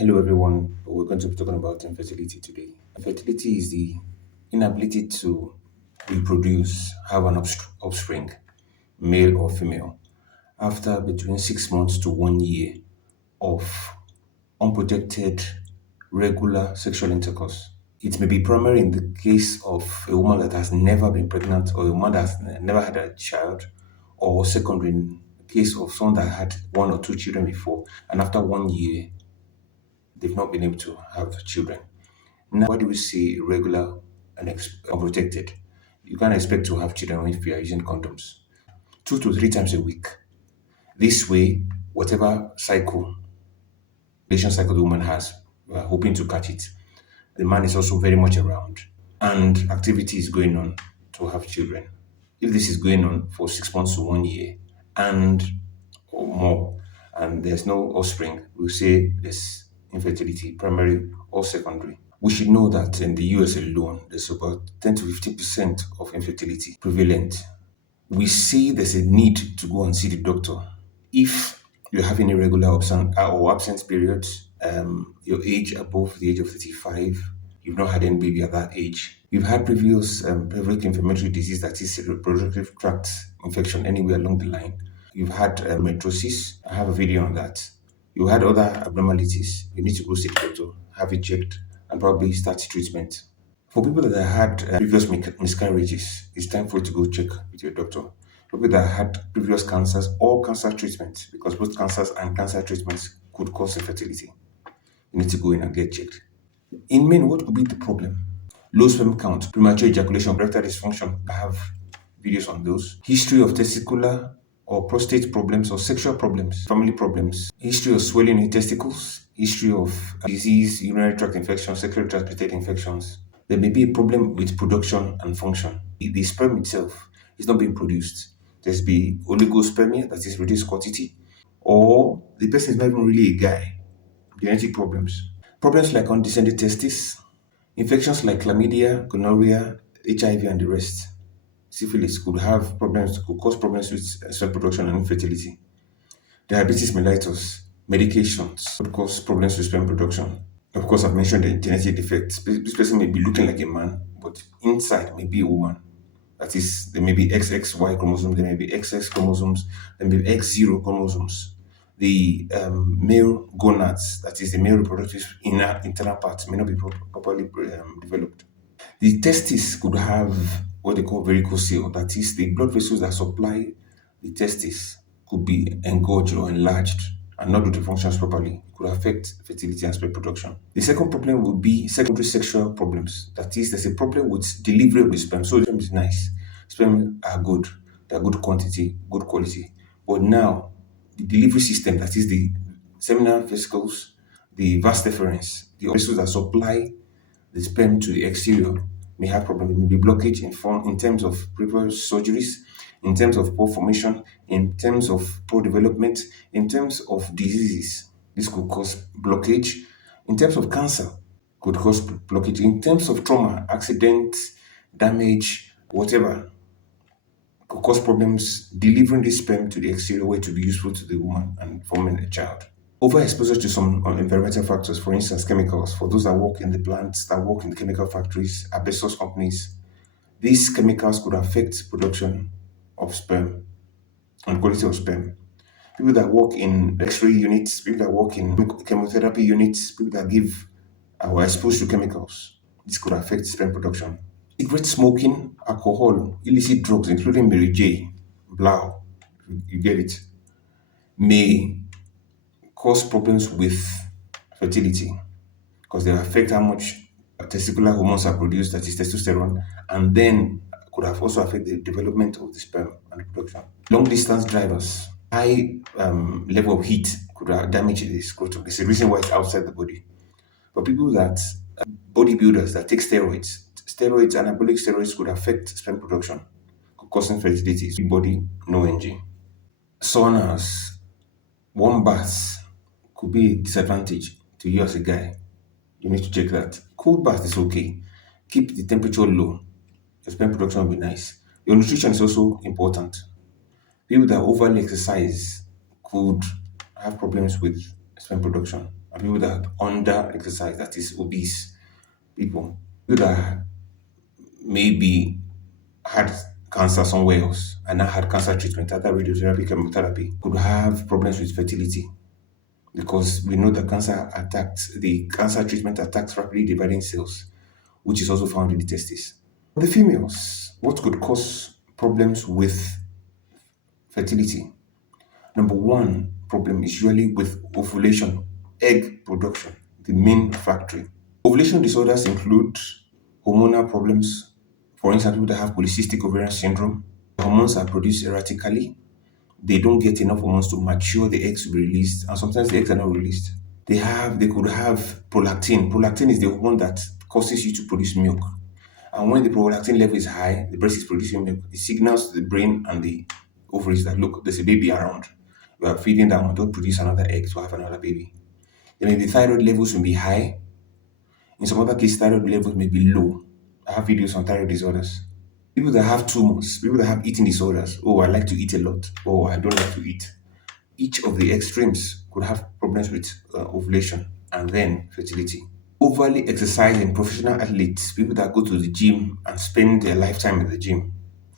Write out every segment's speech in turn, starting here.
Hello, everyone. We're going to be talking about infertility today. Infertility is the inability to reproduce, have an offspring, male or female, after between 6 months to 1 year of unprotected, regular sexual intercourse. It may be primary in the case of a woman that has never been pregnant or a woman that has never had a child, or secondary in the case of someone that had one or two children before, and after 1 year, they've not been able to have children. Now, why do we say regular and unprotected? You can't expect to have children if you are using condoms 2 to 3 times a week. This way, whatever relation cycle the woman has, we are hoping to catch it. The man is also very much around, and activity is going on to have children. If this is going on for 6 months to 1 year and or more, and there's no offspring, we'll say there's infertility, primary or secondary. We should know that in the US alone, there's about 10 to 15% of infertility prevalent. We see there's a need to go and see the doctor if you're having irregular or absence periods, your age above the age of 35, you've not had any baby at that age, you've had previous pelvic inflammatory disease, that is reproductive tract infection anywhere along the line, you've had metrosis, I have a video on that, you had other abnormalities, you need to go see the doctor, have it checked, and probably start treatment. For people that had previous miscarriages, it's time for you to go check with your doctor. People that had previous cancers or cancer treatment, because both cancers and cancer treatments could cause infertility. You need to go in and get checked. In men, what could be the problem? Low sperm count, premature ejaculation, erectile dysfunction. I have videos on those. History of testicular or prostate problems or sexual problems, family problems. History of swelling in testicles. History of disease, urinary tract infections, sexually transmitted infections. There may be a problem with production and function. The sperm itself is not being produced. There's be oligospermia, that is reduced quantity, or the person is not even really a guy. Genetic problems. Problems like undescended testes, infections like chlamydia, gonorrhea, HIV, and the rest. Syphilis could cause problems with sperm production and infertility. Diabetes mellitus, medications could cause problems with sperm production. Of course, I've mentioned the genetic defects. This person may be looking like a man, but inside may be a woman. That is, there may be XXY chromosomes, there may be XX chromosomes, there may be X0 chromosomes. The male gonads, that is the male reproductive internal parts, may not be properly developed. The testes could have what they call varicocele, that is, the blood vessels that supply the testes could be engorged or enlarged and not do the functions properly. It could affect fertility and sperm production. The second problem would be secondary sexual problems. That is, there's a problem with delivery of the sperm. So the sperm is nice. Sperm are good. They're good quantity, good quality. But now, the delivery system, that is the seminal vesicles, the vas deferens, the vessels that supply the sperm to the exterior, may have problems. It may be blockage in terms of previous surgeries, in terms of pore formation, in terms of pore development, in terms of diseases. This could cause blockage. In terms of cancer, could cause blockage. In terms of trauma, accident, damage, whatever, could cause problems delivering the sperm to the exterior where to be useful to the woman and forming a child. Overexposure to some environmental factors, for instance, chemicals, for those that work in the plants, that work in the chemical factories, asbestos companies, these chemicals could affect production of sperm and quality of sperm. People that work in X-ray units, people that work in chemotherapy units, people that give are exposed to chemicals, this could affect sperm production. Cigarette smoking, alcohol, illicit drugs, including Mary J, Blau, you get it, may cause problems with fertility because they affect how much testicular hormones are produced, that is testosterone, and then could have also affect the development of the sperm and reproduction. Long distance drivers, high level of heat could damage the scrotum. There's a reason why it's outside the body. For people that bodybuilders that take steroids, anabolic steroids could affect sperm production, could cause infertility. Big body, no engine. Saunas, warm baths could be a disadvantage to you as a guy. You need to check that. Cold bath is okay. Keep the temperature low. Your sperm production will be nice. Your nutrition is also important. People that overly exercise could have problems with sperm production. and people that under exercise, that is obese people that maybe had cancer somewhere else and now had cancer treatment, either radiotherapy, chemotherapy, could have problems with fertility because we know that cancer treatment attacks rapidly dividing cells, which is also found in the testes. The females, what could cause problems with fertility? Number one problem is usually with ovulation, egg production, the main factory. Ovulation disorders include hormonal problems. For instance, people that have polycystic ovarian syndrome, hormones are produced erratically. They don't get enough hormones to mature the eggs to be released, and sometimes the eggs are not released. They could have prolactin. Prolactin is the hormone that causes you to produce milk. And when the prolactin level is high, the breast is producing milk. It signals to the brain and the ovaries that look, there's a baby around. You are feeding that one, don't produce another egg to have another baby. Then maybe thyroid levels will be high. In some other cases, thyroid levels may be low. I have videos on thyroid disorders. People that have tumors, people that have eating disorders. Oh, I like to eat a lot. Oh, I don't like to eat. Each of the extremes could have problems with ovulation and then fertility. Overly exercising professional athletes, people that go to the gym and spend their lifetime at the gym,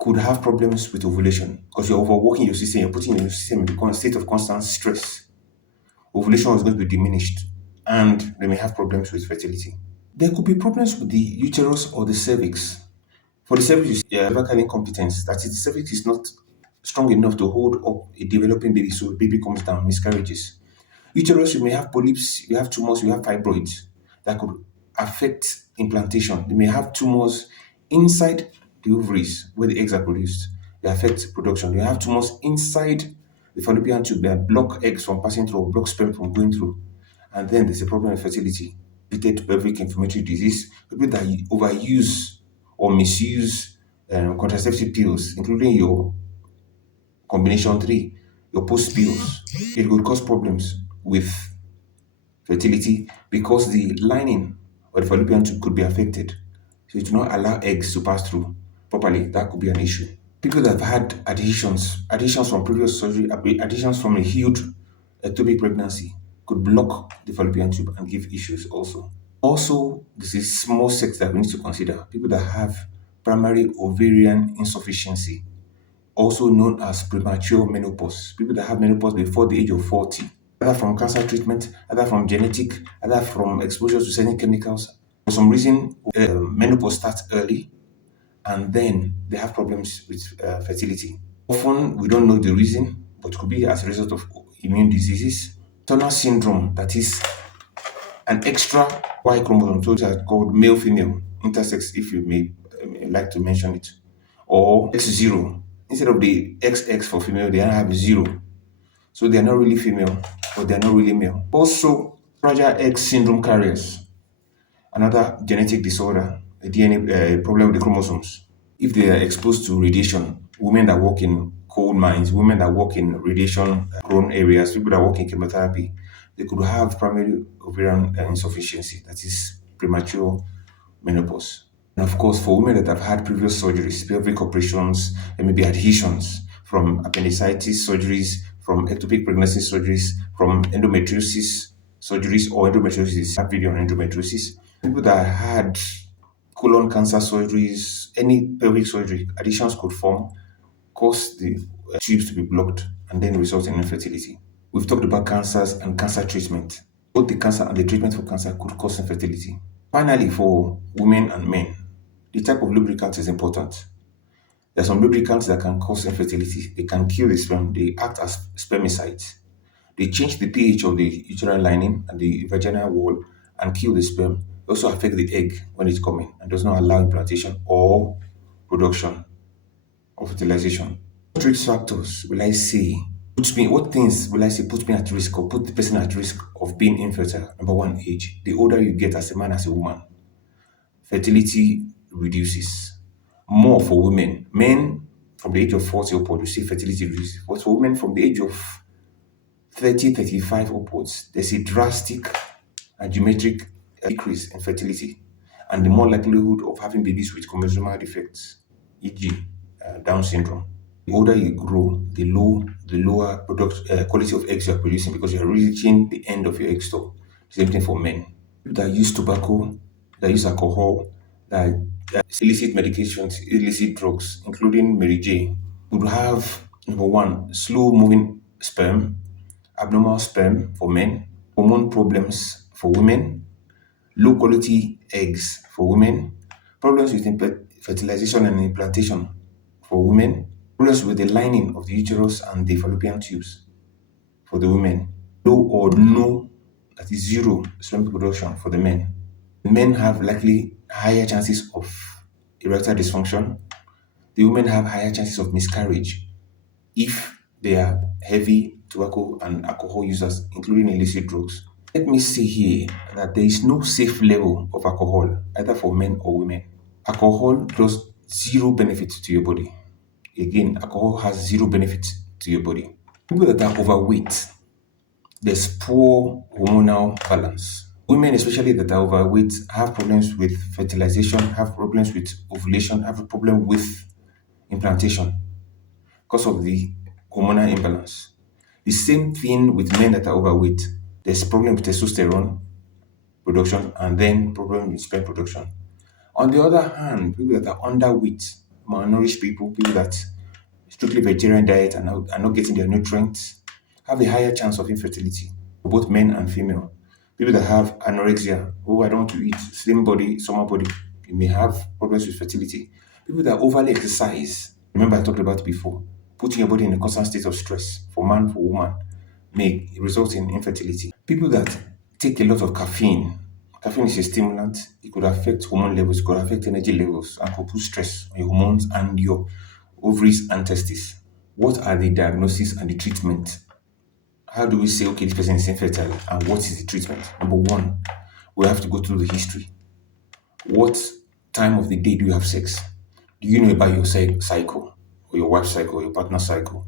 could have problems with ovulation because you're overworking your system, you're putting your system in a state of constant stress. Ovulation is going to be diminished and they may have problems with fertility. There could be problems with the uterus or the cervix. For the cervix, you see cervical incompetence. That is, the cervix is not strong enough to hold up a developing baby, so the baby comes down, miscarriages. Uterus, you may have polyps, you have tumors, you have fibroids that could affect implantation. You may have tumors inside the ovaries where the eggs are produced. They affect production. You have tumors inside the fallopian tube that block eggs from passing through or block sperm from going through. And then there's a problem with fertility. Repeated pelvic inflammatory disease, people that overuse or misuse contraceptive pills, including your combination 3, your post pills, it could cause problems with fertility because the lining or the fallopian tube could be affected. So it will not allow eggs to pass through properly. That could be an issue. People that have had adhesions from previous surgery, adhesions from a healed ectopic pregnancy could block the fallopian tube and give issues also. Also, this is small sex that we need to consider. People that have primary ovarian insufficiency, also known as premature menopause. People that have menopause before the age of 40, either from cancer treatment, either from genetic, either from exposure to certain chemicals. For some reason, menopause starts early and then they have problems with fertility. Often, we don't know the reason, but it could be as a result of immune diseases. Turner syndrome, that is an extra Y chromosome, so it's called male female intersex, if you may like to mention it, or X0. Instead of the XX for female, they have a 0. So they are not really female, but they are not really male. Also, Fragile X syndrome carriers, another genetic disorder, a DNA problem with the chromosomes. If they are exposed to radiation, women that work in coal mines, women that work in radiation prone areas, people that work in chemotherapy, they could have primary ovarian insufficiency, that is premature menopause. And of course, for women that have had previous surgeries, pelvic operations, and maybe adhesions from appendicitis surgeries, from ectopic pregnancy surgeries, from endometriosis surgeries or endometriosis, that video on endometriosis, people that had colon cancer surgeries, any pelvic surgery, adhesions could form, cause the tubes to be blocked, and then result in infertility. We've talked about cancers and cancer treatment. Both the cancer and the treatment for cancer could cause infertility. Finally, for women and men, the type of lubricant is important. There are some lubricants that can cause infertility. They can kill the sperm. They act as spermicides. They change the pH of the uterine lining and the vaginal wall and kill the sperm. They also affect the egg when it's coming and does not allow implantation or production or fertilization. What risk factors will I say what things will I say put me at risk or put the person at risk of being infertile? Number one, age. The older you get as a man, as a woman, fertility reduces. More for women. Men from the age of 40 upward, you see fertility reduces. But for women from the age of 30, 35 upwards, there's a drastic and geometric decrease in fertility and the more likelihood of having babies with chromosomal defects, e.g., Down syndrome. The older you grow, the lower quality of eggs you are producing because you are reaching the end of your egg store. Same thing for men. People that use tobacco, that use alcohol, that illicit medications, illicit drugs, including Mary J, would have number one, slow moving sperm, abnormal sperm for men, hormone problems for women, low quality eggs for women, problems with fertilization and implantation for women, problems with the lining of the uterus and the fallopian tubes for the women, low or no, that is zero sperm production for the men. Men have likely higher chances of erectile dysfunction. The women have higher chances of miscarriage if they are heavy tobacco and alcohol users, including illicit drugs. Let me say here that there is no safe level of alcohol, either for men or women. Alcohol does zero benefit to your body. Again, alcohol has zero benefit to your body. People that are overweight, there's poor hormonal balance. Women, especially that are overweight, have problems with fertilization, have problems with ovulation, have a problem with implantation because of the hormonal imbalance. The same thing with men that are overweight. There's problem with testosterone production and then problem with sperm production. On the other hand, people that are underweight, malnourished people that strictly vegetarian diet and are not getting their nutrients, have a higher chance of infertility for both men and female. People that have anorexia, oh, I don't want to eat, slim body, summer body, you may have problems with fertility. People that overly exercise, remember I talked about it before, putting your body in a constant state of stress for man, for woman, may result in infertility. People that take a lot of caffeine, caffeine is a stimulant, it could affect hormone levels, it could affect energy levels, and could put stress on your hormones and your ovaries and testes. What are the diagnosis and the treatment? How do we say, okay, this person is infertile, and what is the treatment? Number one, we have to go through the history. What time of the day do you have sex? Do you know about your cycle, or your wife's cycle, or your partner's cycle,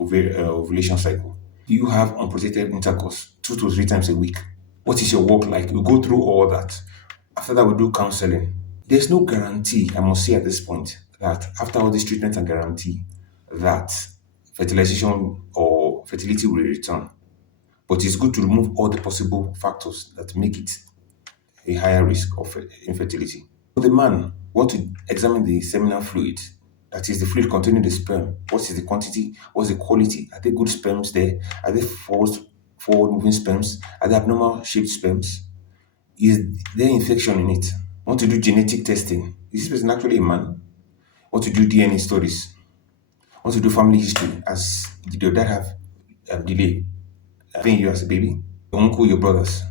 ovulation cycle? Do you have unprotected intercourse 2 to 3 times a week? What is your work like? We go through all that. After that, we do counseling. There's no guarantee, I must say at this point, that after all these treatments and guarantee that fertilization or fertility will return. But it's good to remove all the possible factors that make it a higher risk of infertility. For the man, want to examine the seminal fluid, that is the fluid containing the sperm. What is the quantity? What's the quality? Are there good sperms there? Are there forward moving sperms? Are there abnormal shaped sperms? Is there infection in it? Want to do genetic testing? Is this person actually a man? Want to do DNA studies? Want to do family history? As did your dad have delay having you as a baby? Your uncle, your brothers?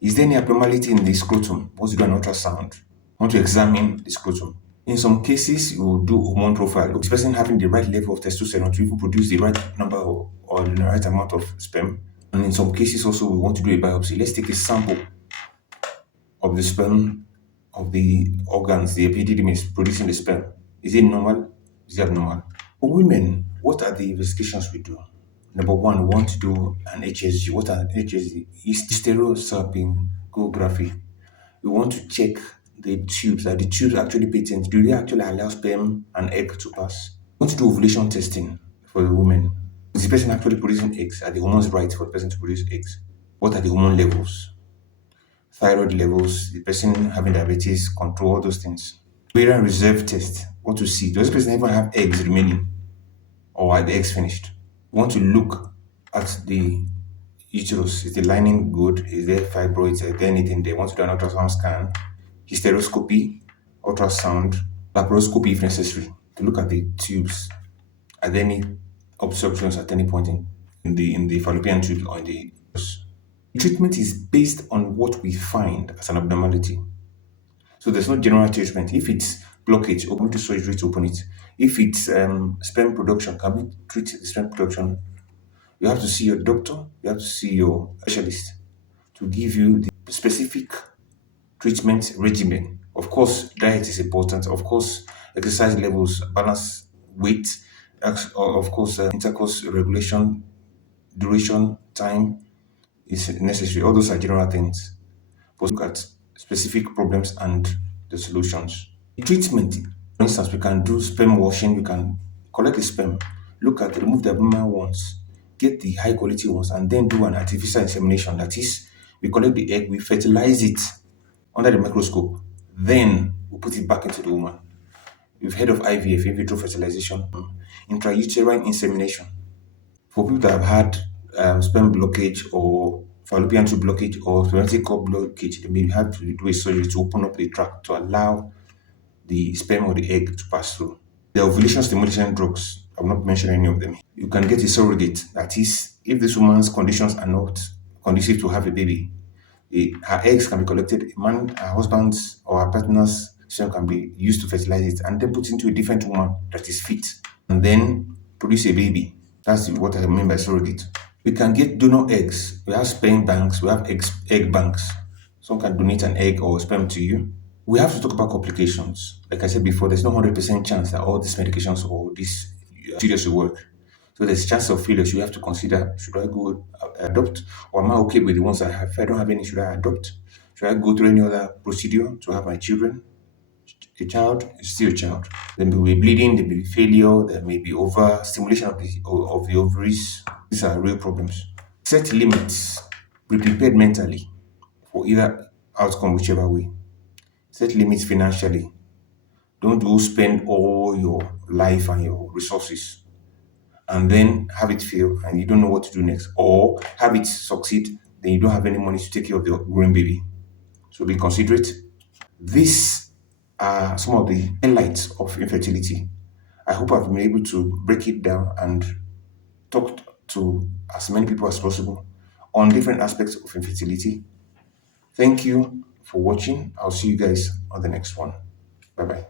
Is there any abnormality in the scrotum? Want to do an ultrasound? Want to examine the scrotum? In some cases, you will do hormone profile. This person having the right level of testosterone to even produce the right number or the right amount of sperm. And in some cases, also, we want to do a biopsy. Let's take a sample of the sperm of the organs, the epididymis producing the sperm. Is it normal? Is it abnormal? For women, what are the investigations we do? Number one, we want to do an HSG. What are HSG? Is hysterosalpingography. We want to check the tubes. Are the tubes actually patent? Do they actually allow sperm and egg to pass? We want to do ovulation testing for the woman. Is the person actually producing eggs? Are the hormones right for the person to produce eggs? What are the hormone levels? Thyroid levels, the person having diabetes, control, all those things. Ovarian reserve test. Want to see, does this person even have eggs remaining? Or are the eggs finished? We want to look at the uterus. Is the lining good? Is there fibroids? Is there anything there? Want to do an ultrasound scan, hysteroscopy, ultrasound, laparoscopy if necessary, to look at the tubes. Are there any obstructions at any point in the fallopian tube or in the uterus? Treatment is based on what we find as an abnormality. So there's no general treatment. If it's blockage, open to surgery to open it. If it's sperm production, can we treat the sperm production? You have to see your doctor, you have to see your specialist to give you the specific treatment regimen. Of course, diet is important. Of course, exercise levels, balance weight, of course, intercourse regulation, duration, time is necessary. All those are general things. But look at specific problems and the solutions. The treatment, for instance, we can do sperm washing, we can collect the sperm, look remove the abnormal ones, get the high quality ones, and then do an artificial insemination. That is, We collect the egg, we fertilize it under the microscope, then we put it back into the woman. We've heard of IVF, in vitro fertilization, intrauterine insemination. For people that have had sperm blockage or fallopian tube blockage or spermatic cord blockage, they may have to do a surgery to open up the tract to allow the sperm or the egg to pass through. The ovulation stimulation drugs, I will not mention any of them. You can get a surrogate. That is, if this woman's conditions are not conducive to have a baby, her eggs can be collected. A man, her husband's or her partner's sperm can be used to fertilize it and then put into a different woman that is fit and then produce a baby. That's what I mean by surrogate. We can get donor eggs. We have sperm banks. We have egg banks. Someone can donate an egg or sperm to you. We have to talk about complications. Like I said before, there's no 100% chance that all these medications or these procedures will work. So there's chance of failure. So you have to consider: should I go adopt, or am I okay with the ones I have? If I don't have any, should I adopt? Should I go through any other procedure to have my children? A child is still a child. There may be bleeding, there may be failure, there may be overstimulation of the ovaries. These are real problems. Set limits. Be prepared mentally for either outcome, whichever way. Set limits financially. Don't go spend all your life and your resources and then have it fail and you don't know what to do next. Or have it succeed, then you don't have any money to take care of the growing baby. So be considerate. These are some of the highlights of infertility. I hope I've been able to break it down and talk to as many people as possible on different aspects of infertility. Thank you for watching. I'll see you guys on the next one. Bye bye.